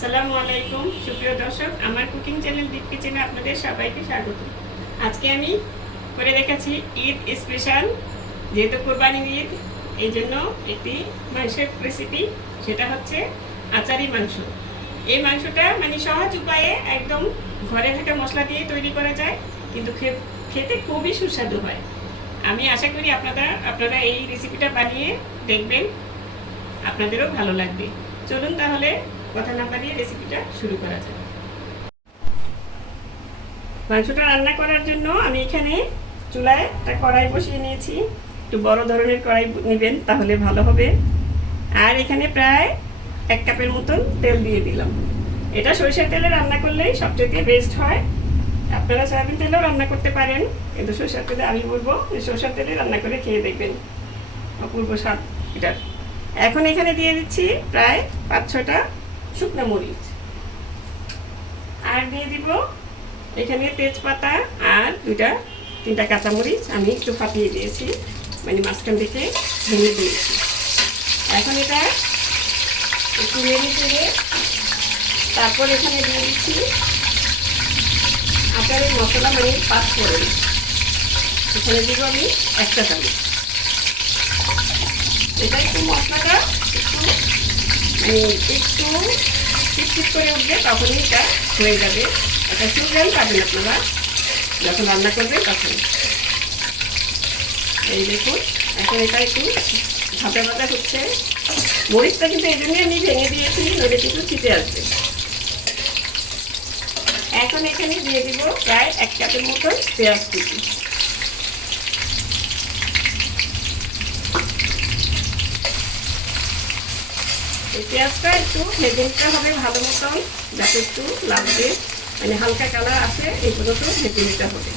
আসসালামু আলাইকুম, সুপ্রিয় দর্শক, আমার কুকিং চ্যানেল দীপ কিচেনে আপনাদের সবাইকে স্বাগত। আজকে আমি করে রেখেছি ঈদ স্পেশাল, যেহেতু কোরবানির ঈদ, এই জন্য একটি মাংসের রেসিপি সেটা হচ্ছে আচারি মাংস। এই মাংসটা মানে সহজ উপায়ে একদম ঘরে থাকা মশলা দিয়ে তৈরি করা যায়, কিন্তু খেতে খুবই সুস্বাদু হয়। আমি আশা করি আপনারা আপনারা এই রেসিপিটা বানিয়ে দেখবেন, আপনাদেরও ভালো লাগবে। চলুন তাহলে কথা না বাড়িয়ে রেসিপিটা শুরু করা যাক। মাংসটা রান্না করার জন্য আমি এখানে চুলায় একটা কড়াই বসিয়ে নিয়েছি। একটু বড় ধরনের কড়াই নেবেন, তাহলে ভালো হবে। আর এখানে প্রায় এক কাপের মতন তেল দিয়ে দিলাম। এটা সরিষার তেলে রান্না করলেই সবচেয়ে বেস্ট হয়। আপনারা সয়াবিন তেলেও রান্না করতে পারেন। কিন্তু সরষের তেলে আমি বলব, যে সরষের তেলে রান্না করে খেয়ে দেখবেন। অপূর্ব স্বাদ এটার এখন এখানে দিয়ে দিচ্ছি প্রায় পাঁচ ছটা শুকনো মরিচ। আর দিয়ে দিব এখানে তেজপাতা আর দুইটা, তিনটা কাঁচামরিচ আমি একটু ফাটিয়ে দিয়েছি মানে মাঝখান থেকে ভেঙে দিয়েছি। এখন এটা একটু নেড়ে চেড়ে তারপর এখানে দিয়ে দিচ্ছি আচারের মশলা মানে পাঁচ করে এখানে দিব আমি একটা চামচ। এটা একটু মশলাটা একটু একটু চিটচিট করে উঠবে, তখনই এটা হয়ে যাবে। এটা সুগান পাবেন আপনারা। যখন রান্না করবেন তখন। এই দেখুন, এখন এটা একটু ভাজা ভাজা হচ্ছে। মরিচটা কিন্তু এই জন্যই আমি ভেঙে দিয়েছি, নইলে কিন্তু ছিটে আসবে। এখন এখানে দিয়ে দিব প্রায় এক কাপের মতন পেঁয়াজ কুচি। এই পেঁয়াজটা একটু ভেজে হবে ভালো মতন, যাতে একটু লাগবে মানে হালকা কালার আসে এগুলো তো ভেজে হবে।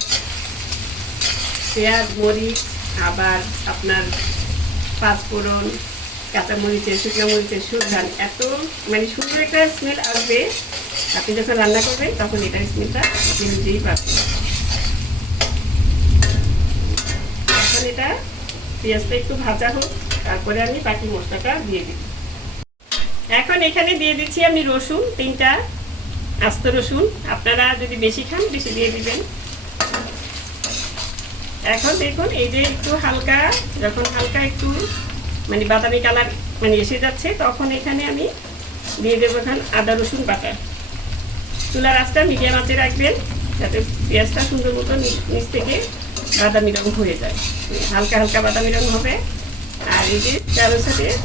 পেঁয়াজ, মরিচ, আবার আপনার পাঁচফোড়ন কাঁচামরিচের, শুকনো মরিচের সুধান এত মানে সুন্দর একটা স্মেল আসবে। আপনি যখন রান্না করবেন, তখন এটার স্মেলটা আপনি নিজেই পাবেন এখন এটা পেঁয়াজটা একটু ভাজা হোক, তারপরে আমি বাকি মশলাটা দিয়ে দিই এখন এখানে দিয়ে দিচ্ছি আমি রসুন, তিনটা আস্ত রসুন। আপনারা যদি বেশি খান, বেশি দিয়ে দিবেন। এখন দেখুন, এই যে একটু হালকা, যখন হালকা একটু মানে বাদামি কালার মানে এসে যাচ্ছে, তখন এখানে আমি দিয়ে দেবো এখন আদা রসুন বাটা। চুলার আঁচটা মিডিয়াম আঁচে রাখবেন, যাতে পেঁয়াজটা সুন্দর মতো নিচ- থেকে বাদামি রং হয়ে যায়। হালকা হালকা বাদামি রঙ হবে। আর এই যে চালের সাথে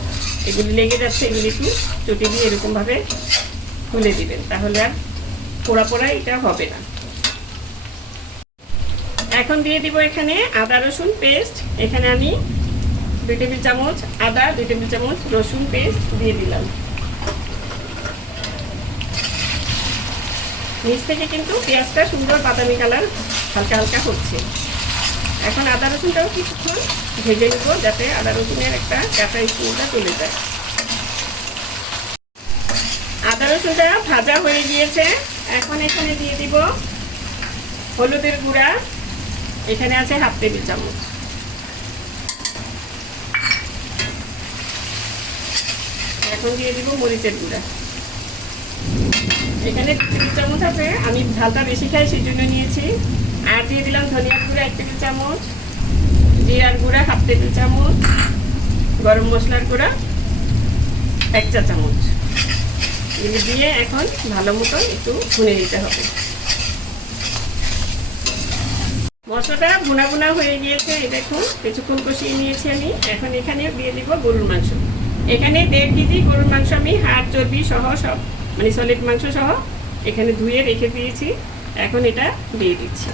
এগুলি লেগে যাচ্ছে এগুলি একটু চটি দিয়ে এরকমভাবে তুলে দিবেন। তাহলে আর পোড়া পোড়া এটা হবে না। এখন দিয়ে দিব এখানে আদা, রসুন পেস্ট। এখানে আমি দুই টেবিল চামচ আদা, দুই টেবিল চামচ রসুন পেস্ট দিয়ে দিলাম। নিচ থেকে কিন্তু পেঁয়াজটা সুন্দর বাদামি কালার হালকা হালকা হচ্ছে। এখন আদা রসুনটাও কিছুক্ষণ ভেজে নেব যাতে আদা রসুনের একটা কাঁচা স্মেলটা চলে যায়। আদা রসুনটা ভাজা হয়ে গিয়েছে। এখন এখানে দিয়ে দিব হলুদের গুঁড়া। এখানে আছে হাফ টেবিল চামচ। এখন দিয়ে দিব মরিচের গুঁড়া। এখানে টেবিল চামচ আছে। আমি ঝালটা বেশি খাই, সেই জন্য নিয়েছি। আর দিয়ে দিলাম ধনিয়ার গুঁড়া এক টেবিল চামচ, জিরার গুঁড়া হাফ টেবিল চামচ, গরম মশলার গুঁড়া এক চা চামচ। এগুলি দিয়ে এখন ভালো মতন একটু ভুনে নিতে হবে। মশলাটা ভুনা ভুনা হয়ে গিয়েছে দেখুন, কিছুক্ষণ কষিয়ে নিয়েছি আমি। এখন এখানে দিয়ে দিব গরুর মাংস। এখানে দেড় কেজি গরুর মাংস আমি হাড়, চর্বি সহ সব মানে সলিড মাংস সহ এখানে ধুয়ে রেখে দিয়েছি। এখন এটা দিয়ে দিচ্ছি।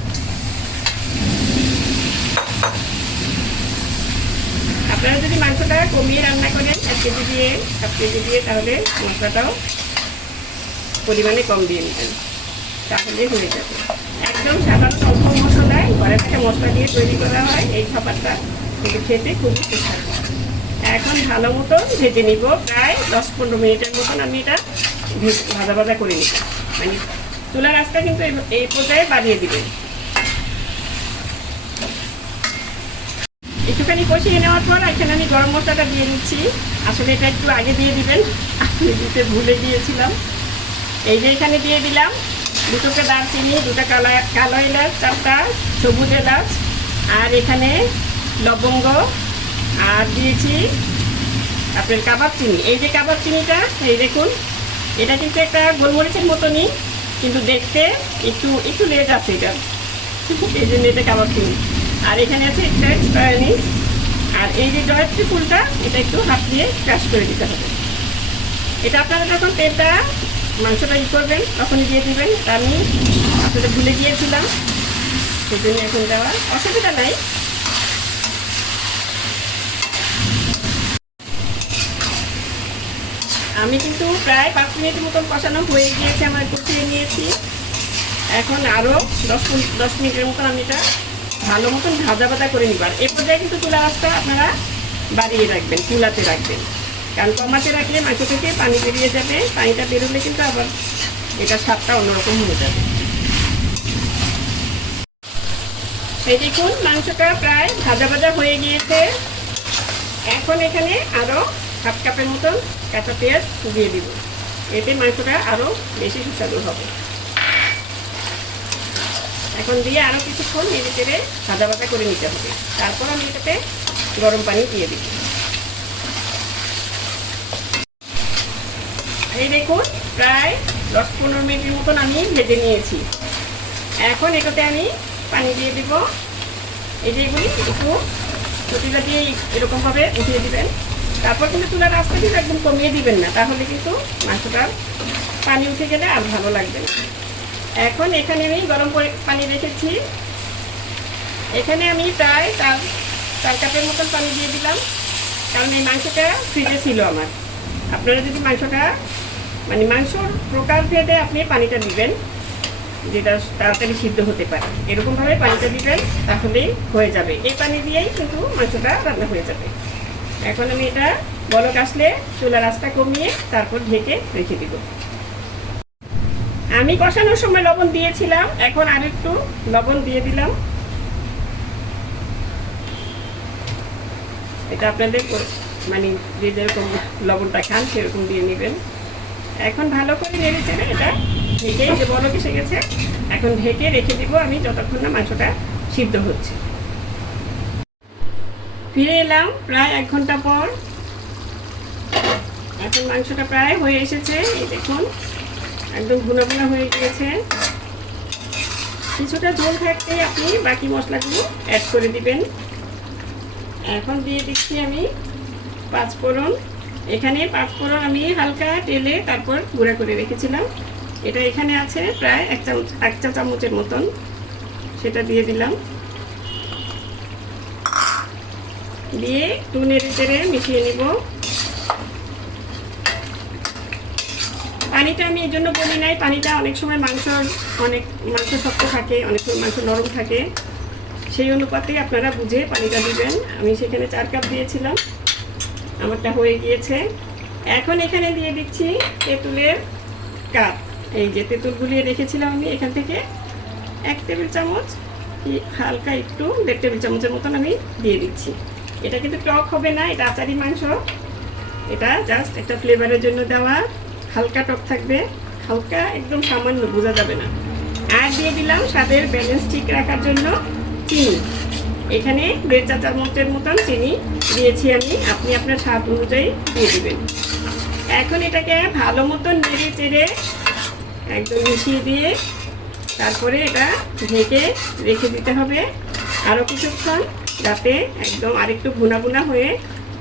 আপনারা যদি মাংসটা কমিয়ে রান্না করেন, এক কেজি দিয়ে, হাফ কেজি দিয়ে, তাহলে মশলাটাও পরিমাণে কম দিয়ে নেবেন। তাহলে হয়ে যাবে। একদম সাধারণ অল্প মশলায় ঘরে থেকে মশলা দিয়ে তৈরি করা হয়। এই খাবারটা কিন্তু খেতে খুবই সুস্বাদু। এখন ভালো মতো ভেজে নিব। প্রায় দশ পনেরো মিনিটের মতন আমি এটা ভাজা ভাজা করে নিব। মানে চুলার আঁচটা কিন্তু এই- পর্যায়ে বাড়িয়ে দিবেন একটুখানি কষিয়ে নেওয়ার পর এখানে আমি গরম মশলাটা দিয়ে দিচ্ছি। আসলে এটা একটু আগে দিয়ে দিবেন। আমি দিতে ভুলে দিয়েছিলাম এই যে এখানে দিয়ে দিলাম দুটোকে দারচিনি, দুটো কালা কালো এলাচ, চারটা সবুজ এলাচ, আর এখানে লবঙ্গ, আর দিয়েছি আপনার কাবাব চিনি। এই যে কাবাব চিনিটা, এই দেখুন, এটা কিন্তু একটা গোলমরিচের মতনই। কিন্তু দেখতে একটু একটু লেট আছে এটা। এই জন্য এটা কাবাব চিনি আর এখানে আছে আর এই যে জয়ত্রী ফুলটা, এটা একটু হাত দিয়ে ক্রাশ করে দিতে হবে। এটা আপনারা যখন তেলটা মাংসটা ই করবেন, তখনই দিয়ে দেবেন। আমি আপনাদের ভুলে গিয়েছিলাম। সেই জন্য এখন দেওয়া অসুবিধা নাই। আমি কিন্তু প্রায় পাঁচ মিনিট মতন কষানো হয়ে গিয়েছে, আমার কষিয়ে নিয়েছি। এখন আরও দশ মিনিট দশ মিনিটের মতন আমি এটা ভালো মতন ভাজা ভাজা করে নিবার এ পর্যায়ে কিন্তু চুলা আঁচটা আপনারা বাড়িয়ে রাখবেন, চুলাতে রাখবেন। কারণ কমাতে রাখলে মাংস থেকে পানি বেরিয়ে যাবে, পানিটা বেরোলে কিন্তু আবার এটা স্বাদটা অন্যরকম হয়ে যাবে। এই দেখুন, মাংসটা প্রায় ভাজা ভাজা হয়ে গিয়েছে। এখন এখানে আরও হাফ কাপের মতন কাঁচা পেঁয়াজ দিয়ে দিব। এতে মাংসটা আরও বেশি সুস্বাদু হবে। এখন দিয়ে আরও কিছুক্ষণ নেড়ে চেড়ে ভাজা ভাজা করে নিতে হবে। তারপর আমি এটাতে গরম পানি দিয়ে দিব। এই দেখুন, প্রায় দশ পনেরো মিনিটের মতন আমি ভেজে নিয়েছি। এখন এটাতে আমি পানি দিয়ে দিব। এই যে এগুলি, একটু দিয়ে এরকমভাবে উঠিয়ে দিবেন। তারপর কিন্তু চুলার রাস্তা কিন্তু একদম কমিয়ে দিবেন না, তাহলে কিন্তু মাংসটার পানি উঠে গেলে আর ভালো লাগবে না। এখন এখানে আমি গরম পানি রেখেছি। এখানে আমি প্রায় চার চার কাপের মতন পানি দিয়ে দিলাম, কারণ এই মাংসটা ফ্রিজে ছিল আমার। আপনারা যদি মাংসটা মানে মাংসর প্রকার ভেদে আপনি পানিটা দিবেন, যেটা তাড়াতাড়ি সিদ্ধ হতে পারে। এরকমভাবে পানিটা দিবেন, তাহলেই হয়ে যাবে। এই পানি দিয়েই কিন্তু মাংসটা রান্না হয়ে যাবে। এখন আমি এটা বলক আসলে চুলার আঁচটা কমিয়ে তারপর ঢেকে রেখে দিব। আমি কষানোর সময় লবণ দিয়েছিলাম, এখন আর একটু লবণ দিয়ে দিলাম। এটা আপনাদের মানে যে যেরকম লবণটা খান, সেরকম দিয়ে নেবেন। এখন ভালো করে নেড়ে চেড়ে এটা ঢেকে যে বলক এসে গেছে, এখন ঢেকে রেখে দিব আমি যতক্ষণ না মাংসটা সিদ্ধ হচ্ছে। ফিরে এলাম প্রায় এক ঘণ্টা পর। এখন মাংসটা প্রায় হয়ে এসেছে, এই দেখুন। একদম ভুনা হয়ে গিয়েছে। কিছুটা ঝোল থাকতেই আপনি বাকি মশলাগুলো অ্যাড করে দিবেন। এখন দিয়ে দিচ্ছি আমি পাঁচফোড়ন। এখানে পাঁচফোড়ন আমি হালকা তেলে তারপর গুঁড়া করে রেখেছিলাম। এটা এখানে আছে প্রায় এক চামচ, এক চা চামচের মতন। সেটা দিয়ে দিলাম। দিয়ে একটু নেড়ে চেড়ে মিশিয়ে নিব। পানিটা আমি এই জন্য বলি নাই, পানিটা অনেক সময় মাংস অনেক মাংস শক্ত থাকে, অনেক সময় মাংস নরম থাকে। সেই অনুপাতে আপনারা বুঝে পানিটা দিবেন। আমি সেখানে চার কাপ দিয়েছিলাম, আমারটা হয়ে গিয়েছে। এখন এখানে দিয়ে দিচ্ছি তেঁতুলের কাপ। এই যে তেঁতুল গুলিয়ে রেখেছিলাম আমি এখান থেকে এক টেবিল চামচ হালকা একটু দেড় টেবিল চামচের মতন আমি দিয়ে দিচ্ছি। এটা কিন্তু টক হবে না, এটা আচারি মাংস। এটা জাস্ট একটা ফ্লেভারের জন্য দেওয়া। হালকা টক থাকবে। হালকা একদম সামান্য, বোঝা যাবে না। আর দিয়ে দিলাম স্বাদের ব্যালেন্স ঠিক রাখার জন্য চিনি। এখানে দেড় চা চামচের মতন চিনি দিয়েছি আমি। আপনি আপনার স্বাদ অনুযায়ী দিয়ে দেবেন। এখন এটাকে ভালো মতন নেড়ে চেড়ে একদম মিশিয়ে দিয়ে তারপরে এটা ঢেকে রেখে দিতে হবে। আরও কিছুক্ষণ যাতে একদম আরেকটু ভুনা ভুনা হয়ে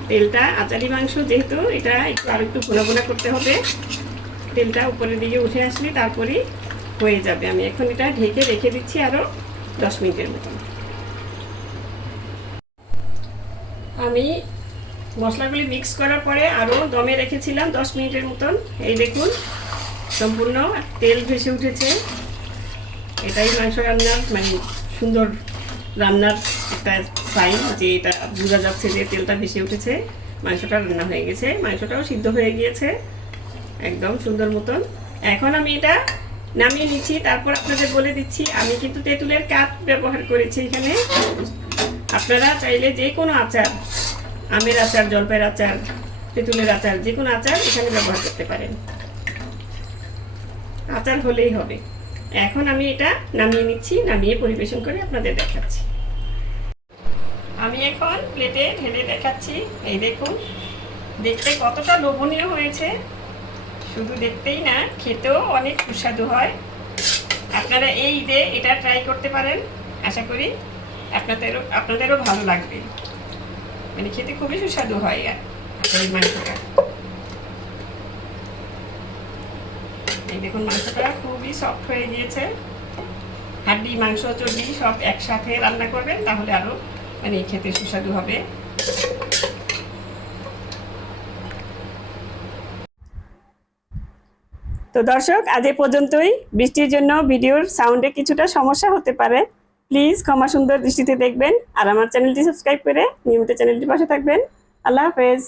তেলটা, আচারি মাংস যেহেতু, এটা একটু আরেকটু ভুনা ভুনা করতে হবে। তেলটা উপরের দিকে উঠে আসলে তারপরেই হয়ে যাবে। আমি এখন এটা ঢেকে রেখে দিচ্ছি আরও দশ মিনিটের মতন আমি মশলাগুলি মিক্স করার পরে আরও দমে রেখেছিলাম দশ মিনিটের মতন। এই দেখুন, সম্পূর্ণ তেল ভেসে উঠেছে। এটাই মাংস রান্নার মানে সুন্দর রান্নার একটা সাইন যে এটা বোঝা যাচ্ছে যে তেলটা ভেসে উঠেছে। মাংসটা রান্না হয়ে গেছে। মাংসটাও সিদ্ধ হয়ে গিয়েছে। একদম সুন্দর মতন। এখন আমি এটা নামিয়ে নিচ্ছি। তারপর আপনাদের বলে দিচ্ছি, আমি কিন্তু তেঁতুলের কাপ ব্যবহার করেছি এখানে। আপনারা চাইলে যে কোনো আচার, আমের আচার, জলপাইয়ের আচার, তেঁতুলের আচার, যে কোনো আচার এখানে ব্যবহার করতে পারেন। আচার হলেই হবে। এখন আমি এটা নামিয়ে নিচ্ছি, নামিয়ে পরিবেশন করে আপনাদের দেখাচ্ছি। আমি এখন প্লেটে ঢেলে দেখাচ্ছি। এই দেখুন, দেখতে কতটা লোভনীয় হয়েছে। শুধু দেখতেই না, খেতেও অনেক সুস্বাদু হয়। আপনারা এই ঈদে এটা ট্রাই করতে পারেন, আশা করি আপনাদেরও আপনাদেরও ভালো লাগবে। মানে খেতে খুবই সুস্বাদু হয় আর এই মাংসটা। এই দেখুন, মাংসটা খুবই সফট হয়ে গিয়েছে। হাড্ডি, মাংস, চর্বি সব একসাথে রান্না করবেন, তাহলে আরও মানে খেতে সুস্বাদু হবে। তো দর্শক, আজ এ পর্যন্তই। বৃষ্টির জন্য ভিডিওর সাউন্ডে কিছুটা সমস্যা হতে পারে। প্লিজ ক্ষমা সুন্দর দৃষ্টিতে দেখবেন আর আমার চ্যানেলটি সাবস্ক্রাইব করে নিয়মিত চ্যানেলটি পাশে থাকবেন। আল্লাহ হাফেজ।